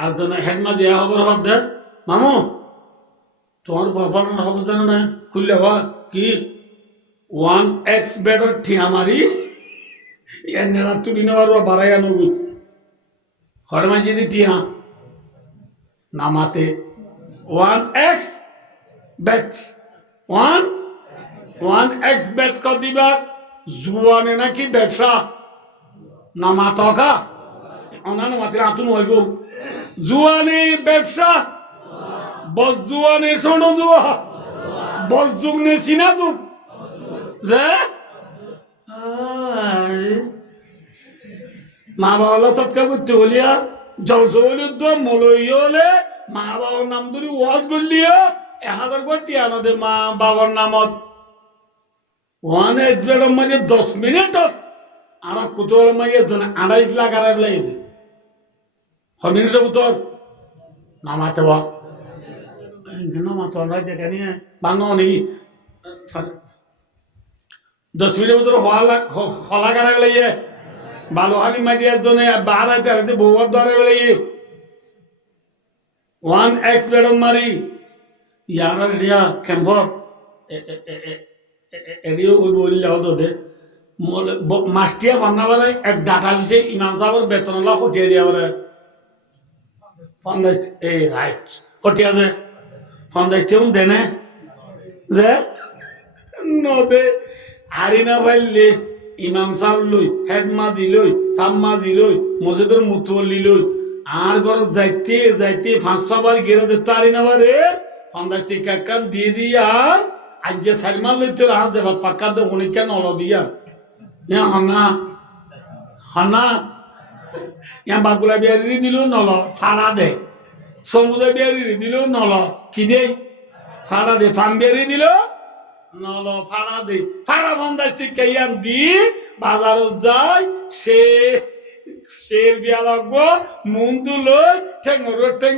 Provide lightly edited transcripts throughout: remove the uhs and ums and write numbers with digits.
আর জন হেডমা দিয়া খবর হব দে মামু তোমার পারফরমেন্স হব জানো না খুললে হওয়া কি 1x বেটার ঠিয়া মারি ইয়ার নেড়া তুলি নেওয়ার বাড়াইয়া নবু হরমা যদি টিয়া নামাতে 1x bet 1x bet কর দিবা জুয়ানে নাকি ব্যবসা নামাতকা অনান মাতির আতুন হইব জুয়ানে ব্যবসা বস জুয়ানে শোনো জুয়া বস যুগ নে সিনা যুগ যে মা বাবা সৎকা করতে হলিয়া জলসা হলে তো মলই হলে মা বাবার নাম ধরে ওয়াজ করলিয়া 1000 কোটি আনো দে মা বাবার নামত 1x বেটার মাঝে 10 মিনিট আর কুতল মাঝে 28 লাখ আর লাগে 6 মিনিটের উত্তর নামাতে বা নামাতে আমরা যেখানে বাংলা নাকি 10 মিনিটের উত্তর হলা কারা লাগে ভালো হালি মাঝে জন্য বার আইতে আর বউয়ার দ্বারা লাগে 1x বেটার মারি ইয়ার রিয়া ক্যাম্প এডিও ওই বললে হতো দে মাস্টিয়া বান্নাবারে এক ডাকা বিষয়ে ইমাম সাহেবের বেতন লাখ কটিয়ে দিয়া বলে 50 এই রাইট কটিয়া দে 50 টিউন দেনে দে নদে আরিনা ভাইলে ইমাম সাহেব লই হেডমা দিলই সাম্মা দিলই মসজিদের মুতওয়াল্লি লই আর ঘর যাইতে যাইতে 500 বার গেরা দিতে আরিনা বারে 50 টাকা কান দিয়ে দিয়া আজ যে সারমাল লইতে রাত দেবা পাক্কা দে উনিকা নল দিয়া ইয়া হানা ইয়া বাগুলা বিয়ারি দিল নল ফাড়া দে সমুদ্র বিয়ারি দিল নল কি দে ফাড়া দে ফাম বিয়ারি দিল নল ফাড়া দে ফাড়া 50 টাকা ইয়ান দি বাজার যায় শের বিয়া লাগবো মুন্দু লই ঠেং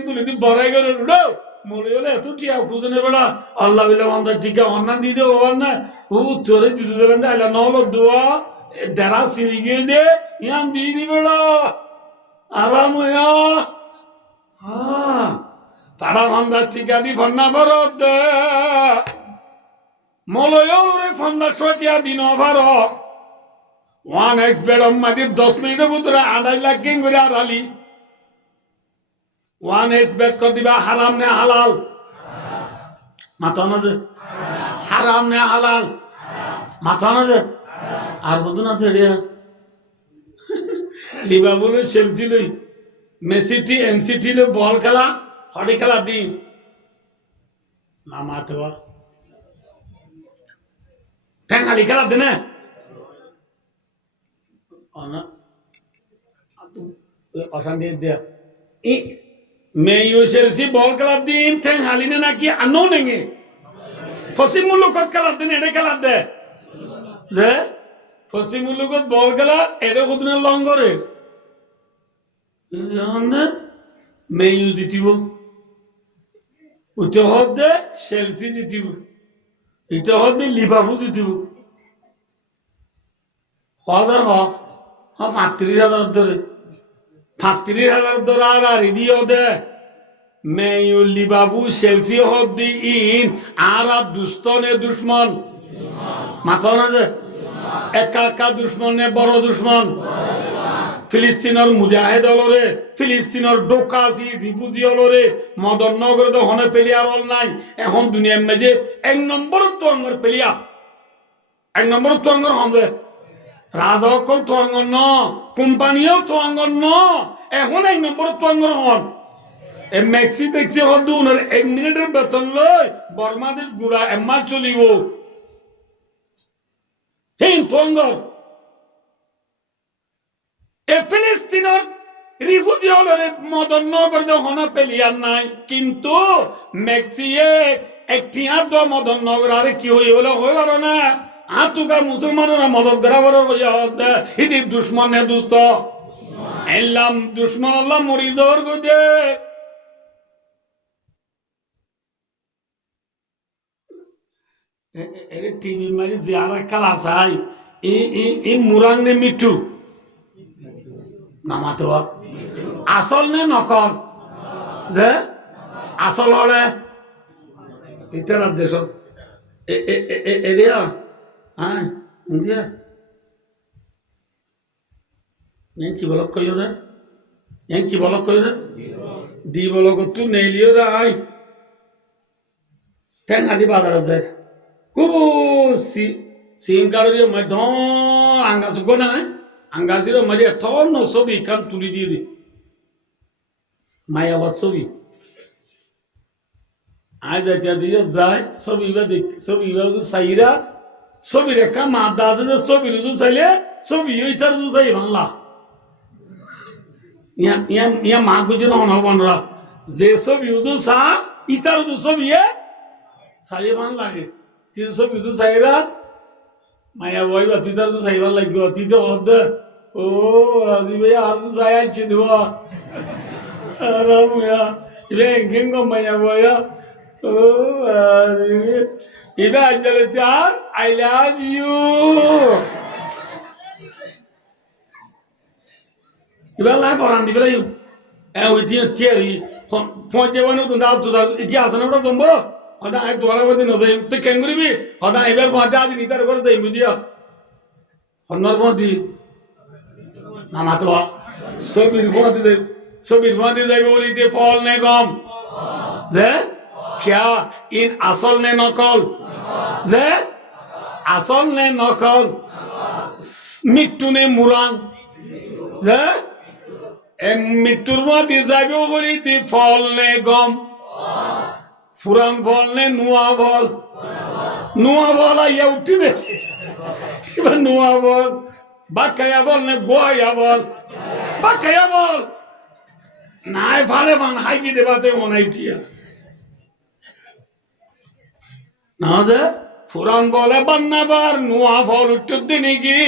তুলি দি বড়াই করে উড়ো মরে হলে এত টিয়া খুঁজে বেড়া আল্লাহ বিল্লাহ আমাদের টিকা অন্যান দিয়ে দেবো না ও তোরে দিতে দেবেন আইলা নহলো দোয়া দেড়া সিঁড়ি গিয়ে দে ইয়ান দিয়ে দিবে আরাম হইয়া হ্যাঁ তারা ভান্ডার টিকা দি ফন্না ভারত দে মলয়রে ফন্ডার সটিয়া দিন ভার 1x বেড়ম মাটি 10 মিনিটের ভিতরে 2.5 লাখ কিং করে আড়ালি 1x bet কর দিবা হারাম নে হালাল মাথা না যে হারাম নে হালাল মাথা না যে আর বুঝুন আছে রিয়া লিভারপুলের চেলসি লই মেসিটি এমসিটি লই বল খেলা হডি খেলা দিন না মাথা ঠ্যাঙ্গালি খেলা দেনে অশান্তি দেয়া মেয়ু চেলসি বল খেলার দিন ঠ্যাং হালিনে নাকি আনো নেঙে পশ্চিম মুলুকত খেলার দিন এটা খেলার দে যে পশ্চিম মুলুকত বল খেলা এটা কতদিন লঙ্গরে মেয়ু জিতিব উত্তর দে চেলসি জিতিব ইতর দে লিভারপুল জিতিব 35,000 ধরে 35,000 ধরে আর ইদিও দে মেয়ু লিভারপুল চেলসি হদ্দি ইন আর দুস্তনে দুশ্মন মাথা না যে একা দুশ্মন নে বড় দুশ্মন ফিলিস্তিনের মুজাহিদ হলরে ফিলিস্তিনের ডোকাজি রিফিউজি হলরে মদন নগরে তো হনে পেলিয়া হল নাই এখন দুনিয়ার মাঝে 1 নম্বর তোয়াঙ্গর পেলিয়া 1 নম্বর তোয়াঙ্গর হন্দে রাজকল তোয়াঙ্গর ন কোম্পানিও তোয়াঙ্গর ন এখন 1 নম্বর তোয়াঙ্গর হন এ মেক্সি দেখছি হদ্দু উনার 1 মিনিটের বেতন লই বর্মাদের গুড়া এম্মাল চলিব হিন তোয়াঙ্গর ফিলিস্তিনের রিফিউজি হলরে মদন নগর হনা পেলিয়ার নাই কিন্তু মেক্সিয়ে একটি হাত মদন নগর আরে কি হয়ে হলো হয়ে গেল না আতুকা মুসলমানেরা মদত করাবার ইদি দুশ্মন নে দুস্ত এলাম দুশ্মন আল্লাহ মরিদর গজে টিভি মারি জিয়ারা খেলা চাই এই মুরাং নে মিঠু নামাতে আসল নে নকল যে আসল হলে ইতার দেশত এরিয়া হ্যাঁ ইন্ডিয়া কি বলক কই দে কি বলক কই দে দি বলক তু নেলিও রাই ঠ্যাং আদি বাজার আছে খুব সিংকারের মধ্যে আঙ্গাজ না আঙ্গাজের মধ্যে এত ছবি খান তুলি দিয়ে দি মায়াবাদ ছবি আজ এটা দিয়ে যায় ছবি দেখ ছবি চাইরা ছবি রেখা মা দাদা যে ছবি রুদু চাইলে ছবি ইটার রুদু চাই বাংলা ইয়া মা গুজি নহবনরা যে ছবি উদু চা ইটার উদু ছবি চাই মান লাগে তিন ছবি উদু চাইরা মায়া বইবা তুই তার তো চাইবার লাগিব তুই তো হদে ও আজি ভাই আর তো চাই আইছি দিব আরাম ইয়া ইবে কেন মায়া বইয়া ও ইবা আজলে চার আই লাভ ইউ ইবা লাই পরান দিবে ইউ এ ওই টিয়ারি ফোন দেওয়ানো তো দাও তো কি আসনে ওটা জম্বো হদা আই তোরা বদি নদে তো কেন করিবি হদা এবার ফোন আজ নিতার করে দেই মিডিয়া হন্নর বদি নামা তো সবির ফোন দি যাইবে বলি তে ফল নে গম যে क्या इन असल ने नकल जे असल ने नकल मृत्यु ने मुरान जे मृत्युर मध्य जाबे বলি তে ফল নে গম ফুরান ফল নে নুয়া বল আইয়া উঠিবে এবার নুয়া বল বাকায়া বল নে গোয়া বল বাকায়া বল নাই ভালে বান হাইকি দেবাতে মনাইটিয়া না যে ফুরান বলে বান্নাবার নুয়া ফল উঠতে দিনে কি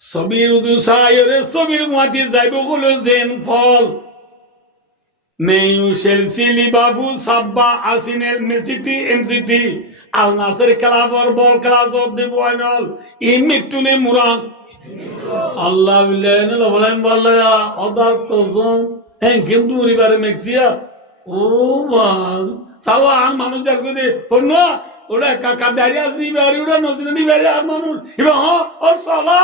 ছবির উদু সায়রে ছবির মাটি যাইব হলো জেন ফল মেয়ু সেলসিলি বাবু সাব্বা আসিনের মেসিটি এমসিটি আল নাসের খেলাফর বল ক্লাস অফ দি বয়নল ইমিটু নে মুরান আল্লাহ বিল্লাহ লবলাম বলয়া অদার কসম কিন্তু রিবারে মেক্সিয়া ও বাল সাওয়ান মানুষ যার কই দে হন ওটা কাকা দারিয়াস দি বাড়ি ওটা নজরনি বাড়ি আর মানুষ ইবা ও সালা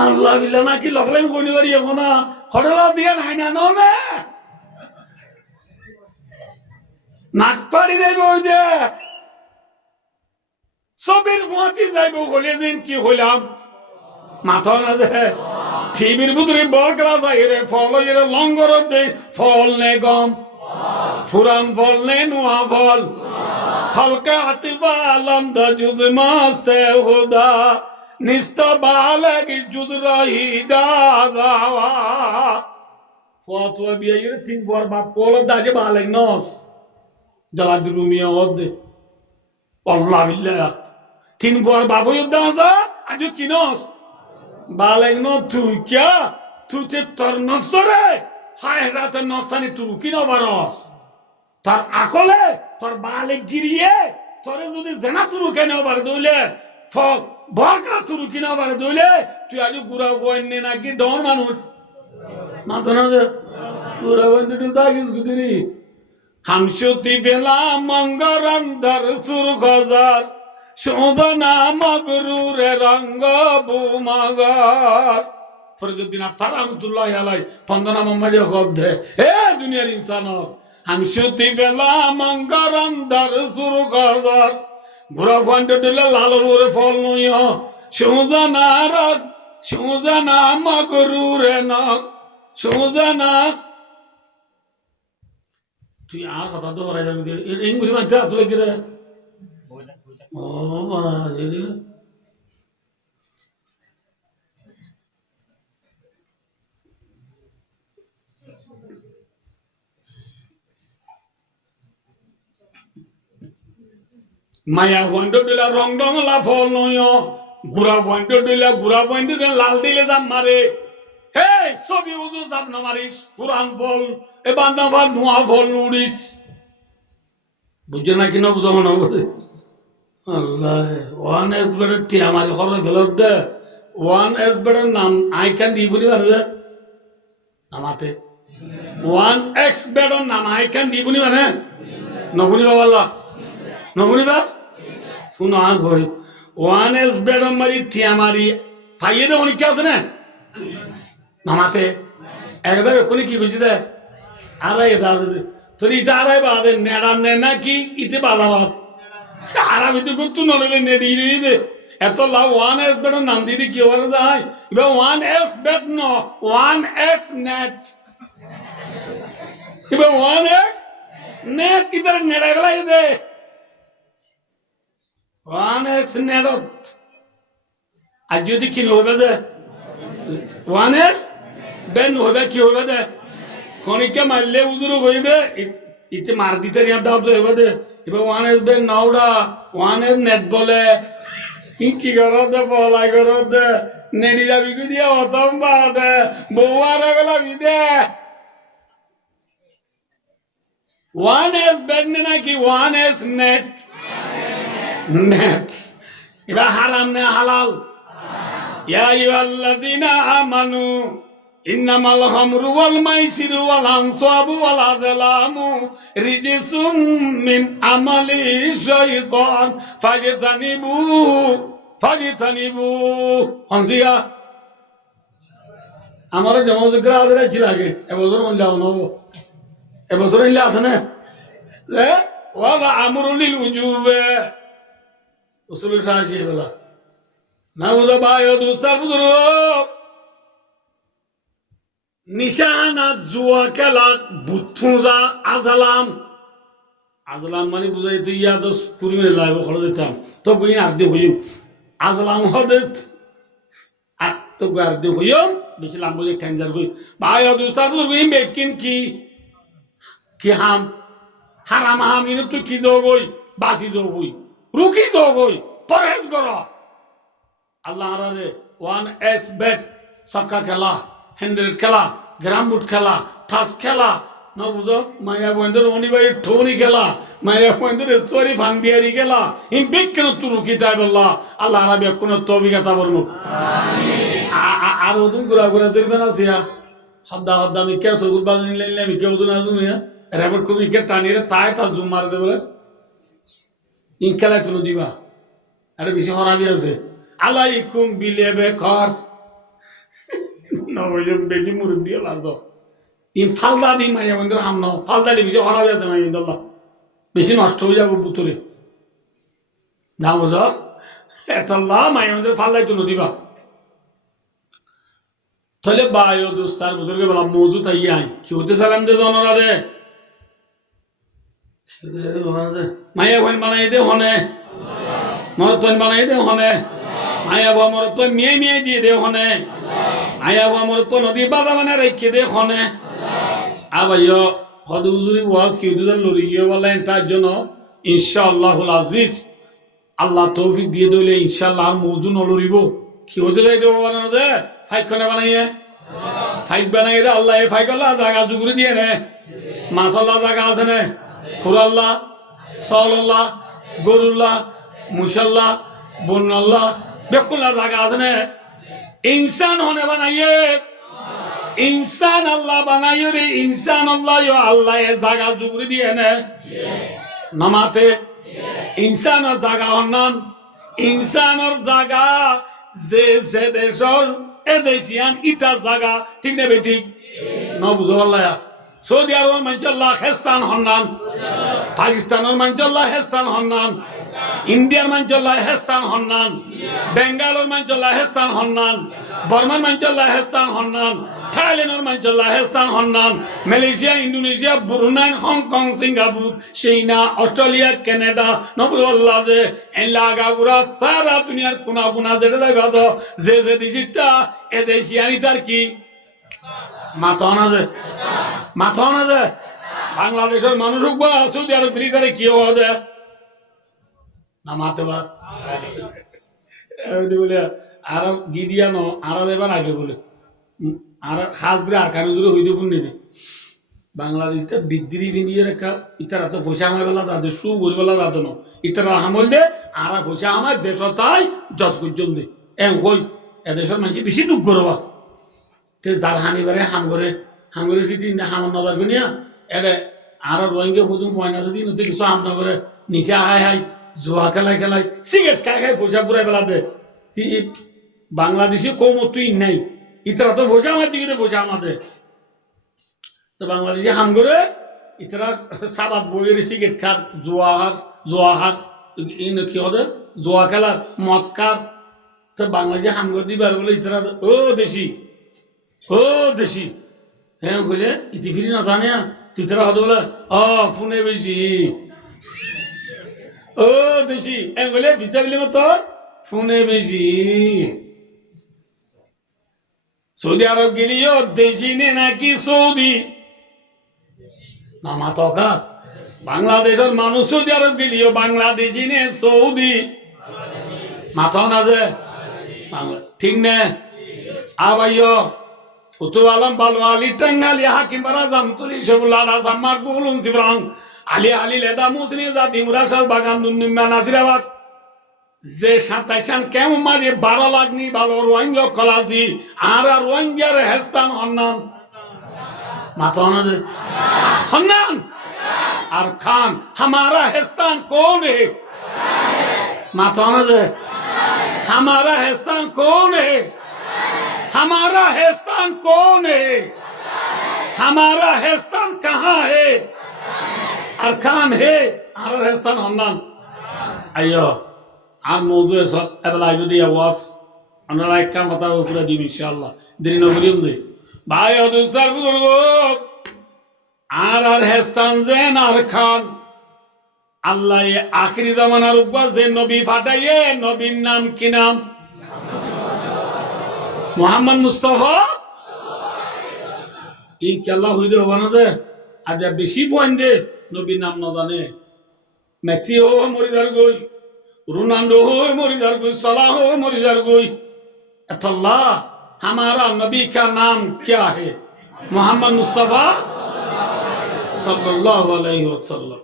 আল্লাহ বিল্লাহ নাকি লগলাম কইনি বাড়ি এখন হড়লা দিয়া নাই না নে নাক পাড়ি যাইব ওই যে সবের মাটি যাইব বলে দিন কি হইলাম মাথা না যে টিভির ভিতরে বল ক্লাস আইরে ফল এর লঙ্গর দে ফল নে গম ফুরান ফল নে নুয়া ফল হালকা আতিবা আলম দা জুদ মাস্তে হুদা নিস্তা বালাগি জুদ রাহিদা দাওয়া ফতোয়া বিয়ের তিন বর বাপ কোল দাগে বালাগ নস জালাদ রুমিয়া ওদে আল্লাহ বিল্লাহ তিন বর বাবু দাজা আজ কি নস বালাগ ন তুই क्या তুই তে তোর নফসরে হায় রাতে নফসানি তুই কি না বারস তোর আকলে তোর বালাগ গিরিয়ে তোরে যদি জানা তুই কেন বার দইলে ফক বকরা তুই কি না বার দইলে তুই আজ গুরা বইনে নাকি ডন মানুষ না তো না গুরা বইনে তুই দাগিস গুদরি হামসুতি বেলা মঙ্গরন্দর সুরগজার শোধনা মগরুরে রঙ্গ বুমাগার ফরজুদ্দিন আত্তার রহমাতুল্লাহ আলাইহি পন্দনা মোহাম্মদ গদ্দে হে দুনিয়ার ইনসান হামসুতি বেলা মঙ্গরন্দর সুরগজার ঘোরা ঘন্টা দিলে লালুরে ফল নয় শোধনা মগরুরে নক শোধনা তুই আর কথা তো বলা যাবে এই গুলি মানতে তুলে কি রে ও বাবা মায়া বন্ধ দিলা রং রং লা ফল নয় গুড়া বন্ধ দিলা গুড়া বন্ধ দিলে লাল দিলে দাম মারে হে ছবি উদু দাম না মারিস পুরান ফল এ বান্দাবার নোয়া ফল নুড়িস বুঝছে না কিনা বুঝাবো না বলে আল্লাহ ওয়ান এস বেডের টি আমার খরচ গেল দে ওয়ান এস বেডের নাম আই ক্যান দি বলি মানে নামাতে ওয়ান এক্স বেডের নাম আই ক্যান দি বলি মানে নবুনিবা বল্লা নবুনিবা শুনো আগ হই ওয়ান এস বেডের মারি টি আমারি ফাইয়ে দে অনেক আছে না নামাতে একদম এক্ষুনি কি বুঝি দে আড়াই দাদা তোর ইটা আড়াই বাদে নেড়া নেনা কি ইতে বাজাবাদ আর আমি তো করতো নলে নেড়ি দে এত লাভ ওয়ান এস বেডের নাম দিদি কি বলে যায় এবার ওয়ান এস বেড ন ওয়ান এক্স নেট এবার ওয়ান এক্স নেট ইধার নেড়া গেলাই দে ওয়ান এক্স নেট আর যদি কি হবে দে ওয়ান এক্স বেড হবে কি হবে দে খনিকে মারলে উদুর হয়ে দে ইতে মার দিতে ডাব হবে দে এবার ওয়ান এস বেড নাওডা ওয়ান এস নেট বলে কি করো দে পলাই করো দে নেড়ি যাবি কি দিয়ে অতম বা দে বউ আর বেলাবি দে ওয়ান এস বেড নে নাকি ওয়ান এস নেট নেট এবার হারাম নে হালাল ইয়া আইয়ুহাল্লাযীনা আমানু ইন্নামাল খামরু ওয়াল মাইসিরু ওয়াল আনসাবু ওয়াল আযলামু রিজসুম মিন আমালি শাইতান ফাজতানিবু হনজিয়া আমার জমা জিকরা আদরে ছিল আগে এবছর মন যাও নব এবছর ইল্লা আছে না এ ওয়ালা আমরু লিল উজুবে উসুল শাহি বলা না বুঝা ভাই ও দোস্তার বুঝরো নিশানা জুয়া খেলা বুথুজা আজলাম আজলাম মানে বুঝাইতে ইয়া তো কুড়ি লাগব খড় দিতাম তো গুই আর দিয়ে হইম আজলাম হদত আর তো গার দিয়ে হইম বেশি লাম বুঝে ঠ্যাংজার কই ভাই ও দোস্তার বুঝরো গুই বেকিন কি হাম হারাম হাম ইনে তুই কি দগই বাসি দগই রুকি দগই পরহেজ করো আল্লাহ রে ওয়ান এক্স বেট সাক্কা খেলা হ্যান্ডেল খেলা গ্রামবুট খেলা ঠাস খেলা না বুঝো মায়া বন্ধুর অনিবাই ঠোনি খেলা মায়া বন্ধুর স্তরি ফান্দিয়ারি খেলা ইন বিজ্ঞান তুরু কিতাব আল্লাহ আরবি কোন তবিগাতা বলমু আর ওদুন গুড়া গুড়া দিবেন আসিয়া হদ্দা হদ্দা আমি কে সগুল বাজিন লাইলে আমি কেউ না তুমি রেবট কবি কে টানিরে তাই তা জুম মার দে বলে ইন খেলায় তুলো দিবা আরে বেশি হরাবি আছে আলাইকুম বিলেবে খর নবজন বেশি মুরব্বী লাজ ইন ফালদা দিন মাইয়া মন্দির হাম নাও ফালদা দি বেশি হরাবি আছে মাই ইনদাল্লাহ বেশি নষ্ট হয়ে যাবো বুতুরে না বুঝ এতাল্লাহ মাইয়া মন্দির ফালদাই তুলো দিবা তাহলে বায়ো দোস্তার বুতুরকে বলা মজুদ আইয়া কি হতে সালাম দে জনরা দে মাইয়া বইন বানাই দে হনে মরতন বানাই দে হনে মায়া গো মরত মিয়ে মিয়ে দিয়ে দে হনে মায়া গো মরত নদী বাধা বানা রেখে দে হনে আবাইও হদুজুরি ওয়াজ কি দুজন লড়ি গিয়ে বলেন তার জন্য ইনশাআল্লাহুল আজিজ আল্লাহ তৌফিক দিয়ে দিলে ইনশাআল্লাহ মওদু নলরিব কি হতে যাই দেব বানানো দে ফাইকনে বানাইয়ে ফাইক বানাইরে আল্লাহ এই ফাইকলা জায়গা জুগুরি দিয়ে নে মাশাআল্লাহ জায়গা আছে নে খুরাল্লাহ সাল্লাল্লাহ গরুল্লাহ মুশাল্লাহ বন্নাল্লাহ বেকুল্লা জায়গা আছে না ইনসান হনে বানাইয়ে ইনসান আল্লাহ বানাইয়ে রে ইনসান আল্লাহ আল্লাহ এর জায়গা জুগরি দিয়ে নে নামাতে ইনসানের জায়গা হন্নান ইনসানের জায়গা যে যে দেশর এ দেশিয়ান ইটা জায়গা ঠিক না বেঠিক ন বুঝো আল্লাহ সৌদি আরবের মানচল্লাহ হেস্তান হন্নান পাকিস্তানের মানচল্লাহ হেস্তান হন্নান ইন্ডিয়ার মানচল্লাহ হেস্তান হন্নান বেঙ্গালোর মানচল্লাহ হেস্তান হন্নান বর্মার মানচল্লাহ হেস্তান হন্নান থাইল্যান্ডের মানচল্লাহ হেস্তান হন্নান Malaysia Indonesia Brunei Hong Kong Singapore চীনা অস্ট্রেলিয়া কানাডা নবুল্লাহ যে এলাকাগুলা সারা দুনিয়ার কোনা কোনা যেটা যাইবা তো যে যে দিজিতা এ দেশিয়ানি তার কি মাথা না যে বাংলাদেশের মানুষ হোক বা সৌদি আরব বিলিতারে কি হওয়া যায় না মাতে বা বলে আর গিদিয়া ন আর এবার আগে বলে আর খাস করে আর কারো দূরে হইতে পুন নেই বাংলাদেশটা বিদ্রি ভিনিয়ে রেখা ইতারা তো পয়সা আমার বেলা যাদের সু গরি বেলা যাত না ইতারা হামল দে আর পয়সা আমার দেশ তাই জজ পর্যন্ত হই এদেশের মানুষ বেশি দুঃখ করবা যার হানি বারে হাঙ্গরে যদি হামন নজর নিয়া এটা আর রোহিঙ্গা বুঝুন পয়না যদি নতুন কিছু হাম না করে নিচে হাই জোয়া খেলাই সিগারেট খাই পয়সা পুরাই বেলা দে বাংলাদেশে কম তুই নাই ইতারা তো পয়সা আমার দিকে পয়সা আমাদের তো বাংলাদেশে হাম করে ইতারা সাবাত বইয়ের সিগারেট খার জোয়াহার কি হতে জোয়া খেলার মদ খার তো বাংলাদেশে হাম করে দিবার বলে ইতারা ও দেশি হ্যাঁ বলে ইতি ফিরি না জানে তুই তারা হতে বলে ফোনে বেশি ও দেশি হ্যাঁ বলে বিচার বলে তোর ফোনে বেশি সৌদি আরব গেলিও দেশি নে নাকি সৌদি না মাতকা বাংলাদেশের মানুষ সৌদি আরব গেলিও বাংলাদেশি নে সৌদি মাথা না যে বাংলা ঠিক নে আবাইয় Utu alam balu ali tengali hakim barazam tuli shebulada samar kulun sibrang ali leda musni zati murashal bagan dunnimma nasirabat যে 27 কেমন মারি 12 লাখ নি ভালো রোহিঙ্গা কলাসি আর রোহিঙ্গার হেস্তান হন্নান মাথা না যে হন্নান আর খান हमारा হেস্তান कौन है মাথা না যে हमारा হেস্তান कौन है हमारा हेस्तान कौन है हमारा हेस्तान कहाँ है अरकान है आर हेस्तान हन्नान आयो आर मौजू है सब एबला आइबो दी आवाज अनरा एक काम बताओ पूरा दिन इंशाअल्लाह देरी न करियो दे भाई और दोस्तर बुजुर्गो आर हेस्तान जेन अरकान अल्लाह ये आखिरी जमानार उपवा जे नबी फाटाइए नबीर नाम की नाम मोहम्मद मुस्तफा इंशाल्लाह हुई दे होना दे आज बेशी पॉइंट दे नबी नाम न जाने मैक्सी हो मरिदार गोई रोनाल्डो हो मरिदार गोई सलाह हो मरिदार गोई अल्लाह हमारा नबी का नाम क्या है मोहम्मद मुस्तफा सल्लल्लाहु अलैहि वसल्लम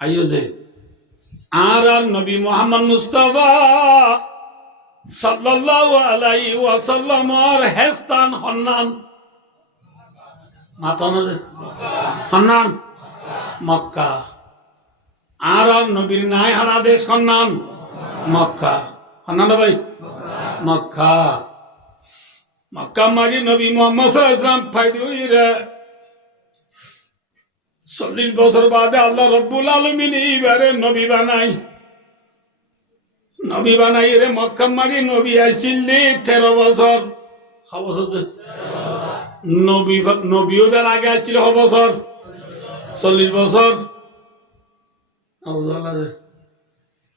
आइयो जे आरा नबी मोहम्मद मुस्तफा सल्लल्लाहु अलैहि वसल्लम और हेस्तान हन्नान माताना हन्नान मक्का आराम नबीर नाय हरा देश हन्नान मक्का हन्नान भाई मक्का मक्का मारी नबी मोहम्मद सल्लल्लाहु अलैहि वसल्लम फायदे हुई रे 40 বছর বাদে আল্লাহ রব্বুল আলামিন এইবারে নবী বানাই নবী বানাই রে মক্কা মারি নবী আসিল 13 বছর নবীও বের আগে আসছিল বছর 40 বছর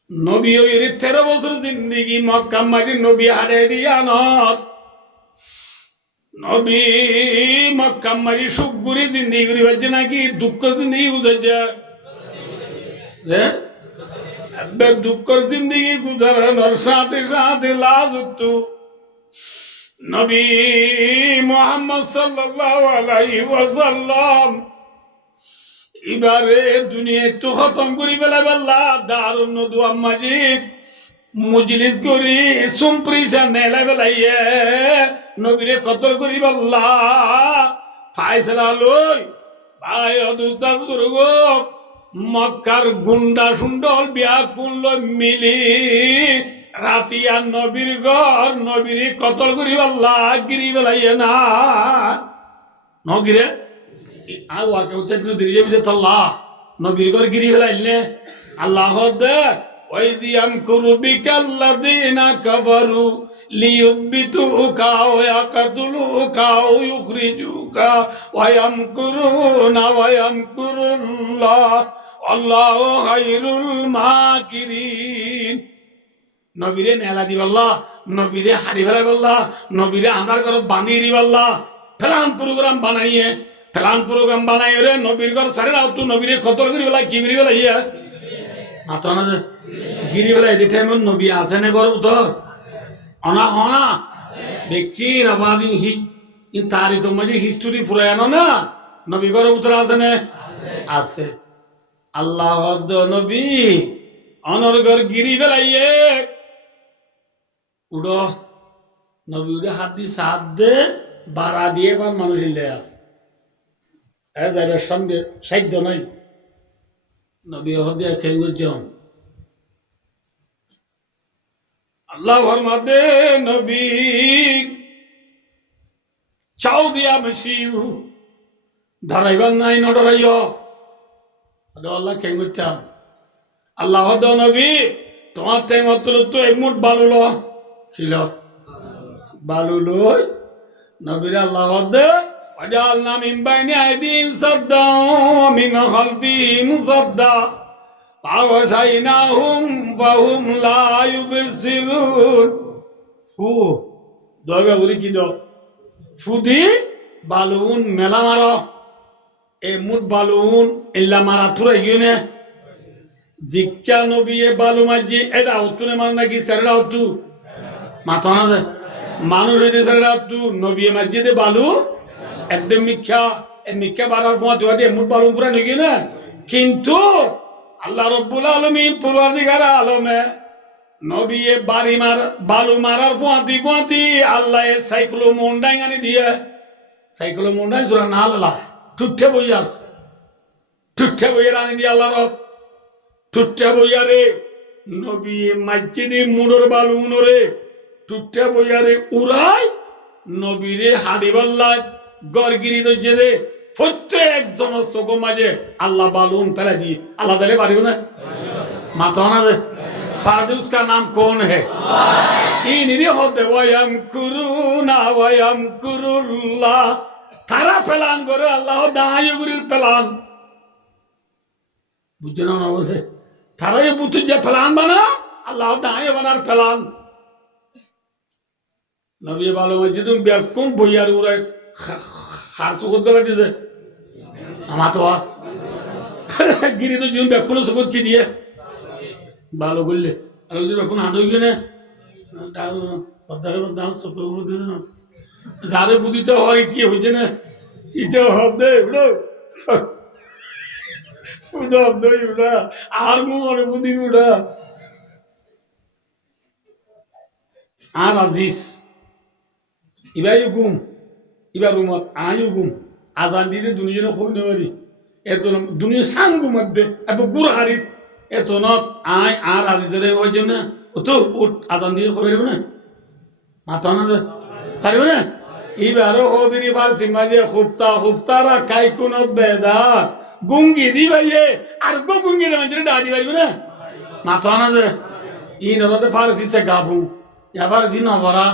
নবী ওই 13 বছর জিন্দিগি মক্কা মারি নবী হারে দিয়ানত নবী মক্কা মারি সুখগুরি জিন্দিগি করি বাজে নাকি দুঃখ জিন্দিগি বুঝাইছে দুঃখর জিন্দিগি গুজারানোর সাথে সাথে লাজতু নবী মুহাম্মদ সাল্লাল্লাহু আলাইহি ওয়াসাল্লাম এবারে দুনিয়া তো খতম করি বেলা দারুন নদুয়া মাজিদ মজলিস করি সুমপ্রিশন নেলা বেলাইয়ে নবীরে কতল করি বল্লা ফায়সালা লই ভাই অদুস্তার বুজুর্গ মক্কার গুন্ডা সুন্ডল ব্যাকুল মিলি রাতিয়া নবীর ঘর নবীর কতল করি আল্লাহ গিরি বেলাইয়ে না নগিরে আর ওয়াকে হচ্ছে দিরিয়ে বিদে আল্লাহ নবীর ঘর গিরি বেলাইলে আল্লাহ দে ওই দিয়াম কুরবিকাল্লাযিনা কাফারু লিয়ুবিতুকা ওয়া ইয়াকতুলুকা ওয়া ইউখরিজুকা ওয়া ইয়ামকুরুনা ওয়া ইয়ামকুরুল্লাহ আল্লাহু খায়রুল মাকিরিন নবীরে নেলা দিবাল্লাহ নবীরে হারি ফেলাইবাল্লাহ নবীরে আন্ধার ঘর বানিয়ে দিবাল্লাহ ফেলান প্রোগ্রাম বানাইয়ে ফেলান প্রোগ্রাম বানাই রে নবীর ঘর সারে রাও তু নবীরে কতল করি বেলা কি করি বেলা ইয়া মাথা না গিরি বেলা এদি টাইমত নবী আছে না ঘর উত্তর অনা হনা বেকির আবাদি হি ইন তারিখ মাঝে হিস্টোরি ফুরায়ানো না নবী ঘরে উত্তর আছে না আছে আল্লাহ নবী অনর্গর গিরি বেলাইয়ে উড়ো নবী উড়ে হাত দিয়ে সাত দে বাড়া দিয়ে বা মানুষ যাইবার সঙ্গে সাধ্য নাই নবী হদিয়া খেয়ে গুজন আল্লাহ ফরমাতে নবী চাও দিয়া বেশি ধরাইবার নাই নডরাইও আল্লাহ খেয়ে গুচাম আল্লাহ নবী তোমার থেকে অতল তো এক মুঠ বালু ল ছিল বালু লই নবীর আল্লাহ وجعلنا من بين أيديهم سدا ومن خلفهم سدا فأغشيناهم فهم لا يبصرون দরগা বলি কি দাও ফুদি বালুন মেলা মারো এ মুঠ বালুন এল্লা মারা থুরাই গিয়ে নে জিজ্ঞা নবী এ বালু মাঝি এটা হতুনে মার নাকি সেরা হতু মাথা না যায় মানুষ হইতে সেরা হতু নবী মাঝি দে বালু একদম মিথ্যা বাড়ার পথে মুঠ বালু পুরা নাকি না কিন্তু আল্লাহ রব্বুল আলমিন পূর্বাধিকার আলমে নবী এ বালু মারার পথি আল্লাহ সাইক্লো মন্ডাই আনি দিয়ে সাইক্লো মন্ডাই সুরা না আল্লাহ ঠুঠে বইয়ার আনি দিয়ে আল্লাহ রব ঠুঠে বইয়ারে নবী মাইচিদি মুড়োর বালু উনরে ঠুঠে বইয়ারে উড়াই নবীরে হাড়িবাল্লায় গড়গিরি দর্জে দে প্রত্যেকজন চোখ মাঝে আল্লাহ বালুন ফেলে দিয়ে আল্লাহ দিলে পারিব না মাথা না দে ফারদে উসকা নাম কোন হে ইনি হতে ওয়াম কুরুনা ওয়াম কুরুল্লাহ তারা প্ল্যান করে আল্লাহ দায়গুরির প্ল্যান বুঝছেন না অবশ্যই তারাই বুঝতে যে প্ল্যান বানা আল্লাহ দায় বানার প্ল্যান নবী ভালো বলছে তুমি বেকুম বইয়ার উড়াই হার চুকত গলা দিতে আমার তো গিরি তো জীবন বেকুন চুকত কি দিয়ে ভালো করলে আর যদি বেকুন হাত হয়ে গেলে দাম চোখ দিতে না যারে বুঝিতে হয় কি হয়েছে না ইতে হবে উড়ো উড়া আর মনে বুদ্ধি উড়া আর আজিজ ইবাই হুকুম ইবার রুমত আই হুকুম আজান দিতে দুজনে কইতে পারি এত দুনিয়া সাঙ্গু মধ্যে এবার গুড় হারির এত নত আয় আর আজিজরে হইছে না তো উঠ আজান দিয়ে কইবে না মাথা না পারবে না এবারও হদির এবার সিমাজে হুফতারা কাই কোন বেদা গুঙ্গি দি ভাইয়ে আর গো গুঙ্গি দে মানে ডাড়ি পাইবে না মাথা না ই নরতে ফারসি সে গাবু এবার জি না ভরা